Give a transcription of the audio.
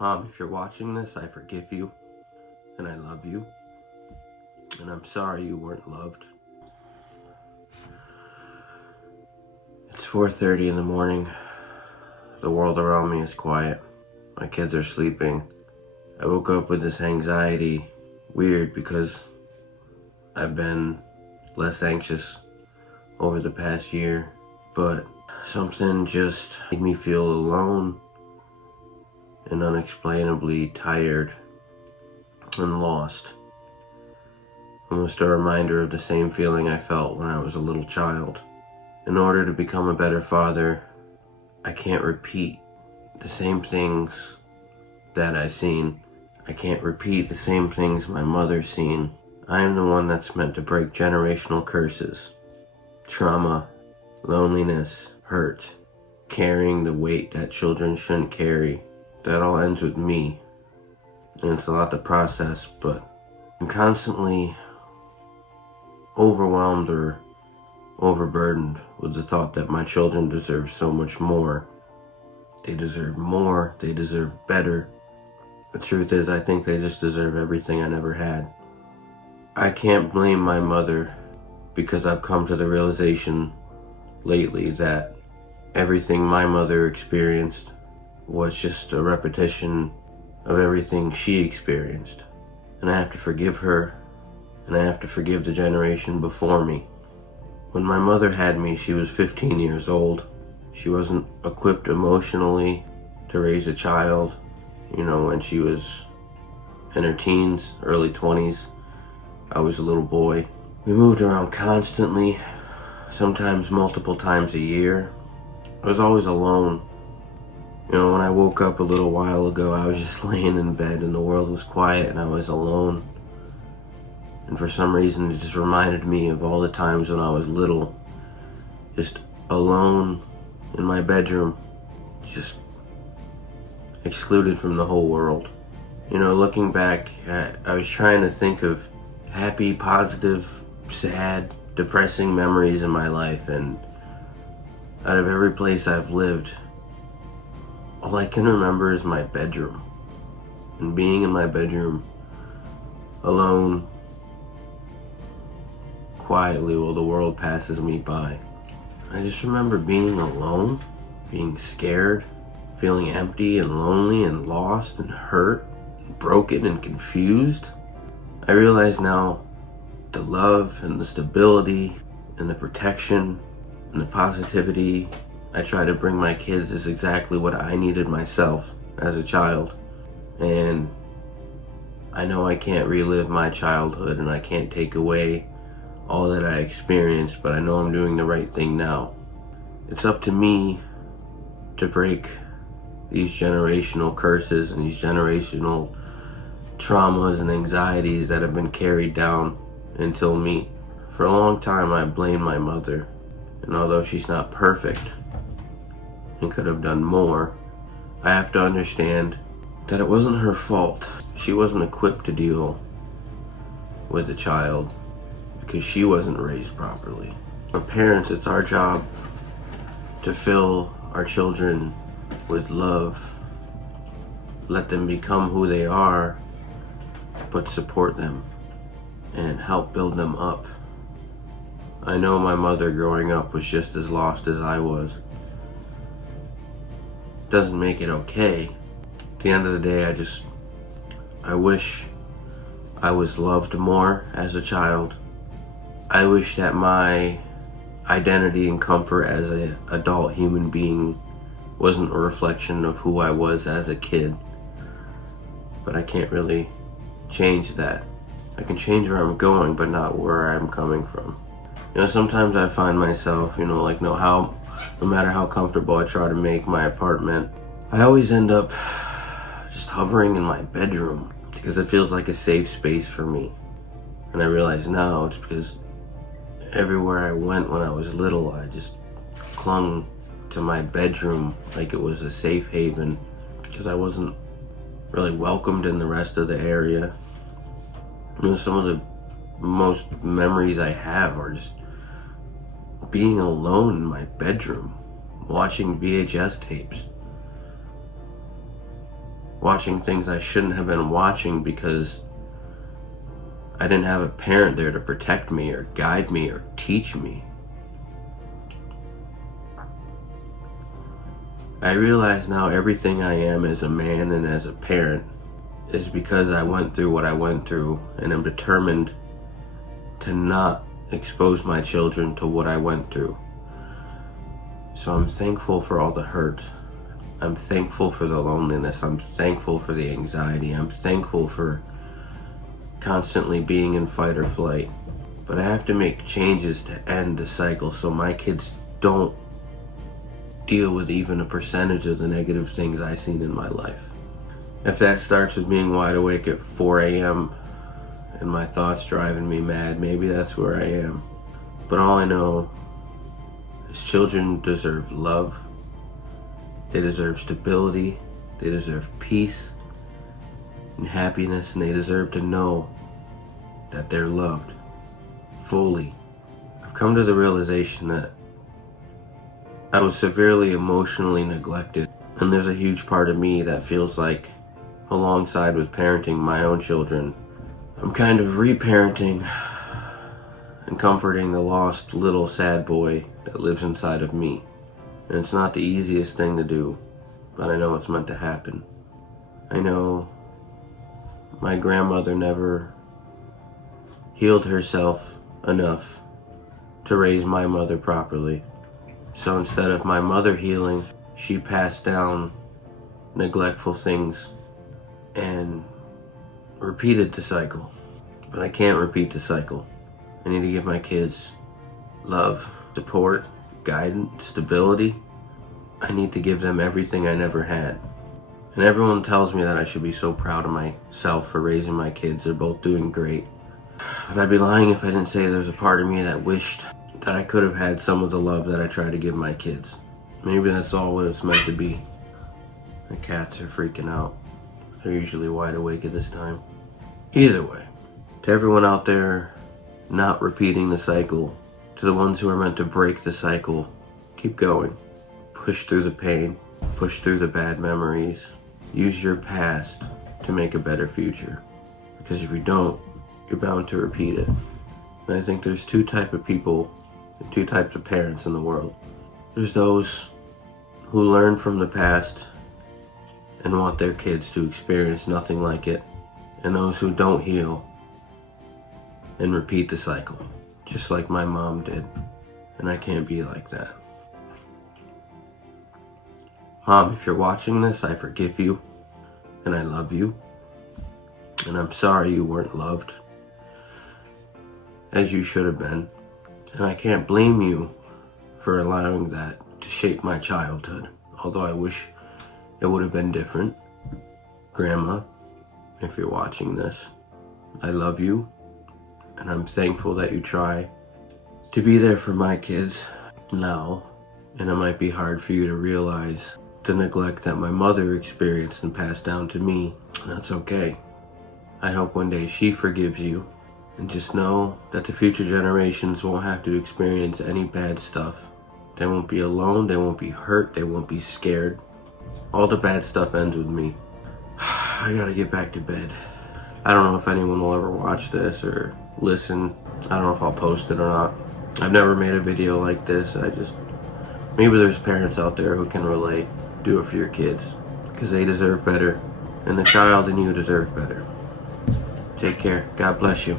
Mom, if you're watching this, I forgive you, and I love you, and I'm sorry you weren't loved. It's 4:30 in the morning. The world around me is quiet. My kids are sleeping. I woke up with this anxiety. Weird, because I've been less anxious over the past year, but something just made me feel alone and unexplainably tired and lost. Almost a reminder of the same feeling I felt when I was a little child. In order to become a better father, I can't repeat the same things that I've seen. I can't repeat the same things my mother's seen. I am the one that's meant to break generational curses, trauma, loneliness, hurt, carrying the weight that children shouldn't carry. That all ends with me, and it's a lot to process, but I'm constantly overwhelmed or overburdened with the thought that my children deserve so much more. They deserve more, they deserve better. The truth is, I think they just deserve everything I never had. I can't blame my mother, because I've come to the realization lately that everything my mother experienced was just a repetition of everything she experienced. And I have to forgive her, and I have to forgive the generation before me. When my mother had me, she was 15 years old. She wasn't equipped emotionally to raise a child. When she was in her teens, early 20s, I was a little boy. We moved around constantly, sometimes multiple times a year. I was always alone. When I woke up a little while ago, I was just laying in bed and the world was quiet and I was alone. And for some reason, it just reminded me of all the times when I was little, just alone in my bedroom, just excluded from the whole world. Looking back, I was trying to think of happy, positive, sad, depressing memories in my life, and out of every place I've lived, all I can remember is my bedroom. And being in my bedroom, alone, quietly while the world passes me by. I just remember being alone, being scared, feeling empty and lonely and lost and hurt, and broken and confused. I realize now the love and the stability and the protection and the positivity I try to bring my kids is exactly what I needed myself as a child. And I know I can't relive my childhood and I can't take away all that I experienced, but I know I'm doing the right thing now. It's up to me to break these generational curses and these generational traumas and anxieties that have been carried down until me. For a long time, I blamed my mother, and although she's not perfect and could have done more, I have to understand that it wasn't her fault. She wasn't equipped to deal with a child because she wasn't raised properly. As parents, it's our job to fill our children with love, let them become who they are, but support them and help build them up. I know my mother growing up was just as lost as I was. Doesn't make it okay. At the end of the day, I wish I was loved more as a child. I wish that my identity and comfort as an adult human being wasn't a reflection of who I was as a kid. But I can't really change that. I can change where I'm going, but not where I'm coming from. Sometimes I find myself, no matter how comfortable I try to make my apartment, I always end up just hovering in my bedroom because it feels like a safe space for me. And I realize now it's because everywhere I went when I was little, I just clung to my bedroom like it was a safe haven because I wasn't really welcomed in the rest of the area. Some of the most memories I have are just being alone in my bedroom, watching VHS tapes, watching things I shouldn't have been watching because I didn't have a parent there to protect me or guide me or teach me. I realize now everything I am as a man and as a parent is because I went through what I went through, and I'm determined to not expose my children to what I went through. So I'm thankful for all the hurt. I'm thankful for the loneliness. I'm thankful for the anxiety. I'm thankful for constantly being in fight or flight. But I have to make changes to end the cycle so my kids don't deal with even a percentage of the negative things I've seen in my life. If that starts with being wide awake at 4 a.m. and my thoughts driving me mad, maybe that's where I am. But all I know is children deserve love. They deserve stability. They deserve peace and happiness, and they deserve to know that they're loved fully. I've come to the realization that I was severely emotionally neglected, and there's a huge part of me that feels like, alongside with parenting my own children, I'm kind of reparenting and comforting the lost little sad boy that lives inside of me. And it's not the easiest thing to do, but I know it's meant to happen. I know my grandmother never healed herself enough to raise my mother properly. So instead of my mother healing, she passed down neglectful things and repeated the cycle. But I can't repeat the cycle. I need to give my kids love, support, guidance, stability. I need to give them everything I never had. And everyone tells me that I should be so proud of myself for raising my kids. They're both doing great. But I'd be lying if I didn't say there's a part of me that wished that I could have had some of the love that I try to give my kids. Maybe that's all what it's meant to be. The cats are freaking out. They're usually wide awake at this time. Either way, to everyone out there not repeating the cycle, to the ones who are meant to break the cycle, keep going. Push through the pain, push through the bad memories. Use your past to make a better future. Because if you don't, you're bound to repeat it. And I think there's two types of people, two types of parents in the world. There's those who learn from the past and want their kids to experience nothing like it, and those who don't heal and repeat the cycle, just like my mom did. And I can't be like that. Mom, if you're watching this, I forgive you, and I love you, and I'm sorry you weren't loved as you should have been. And I can't blame you for allowing that to shape my childhood, although I wish it would have been different. Grandma, if you're watching this, I love you, and I'm thankful that you try to be there for my kids now. And it might be hard for you to realize the neglect that my mother experienced and passed down to me. That's okay. I hope one day she forgives you. And just know that the future generations won't have to experience any bad stuff. They won't be alone, they won't be hurt, they won't be scared. All the bad stuff ends with me. I gotta get back to bed. I don't know if anyone will ever watch this or listen. I don't know if I'll post it or not. I've never made a video like this. Maybe there's parents out there who can relate. Do it for your kids, because they deserve better, and the child in you deserves better. Take care. God bless you.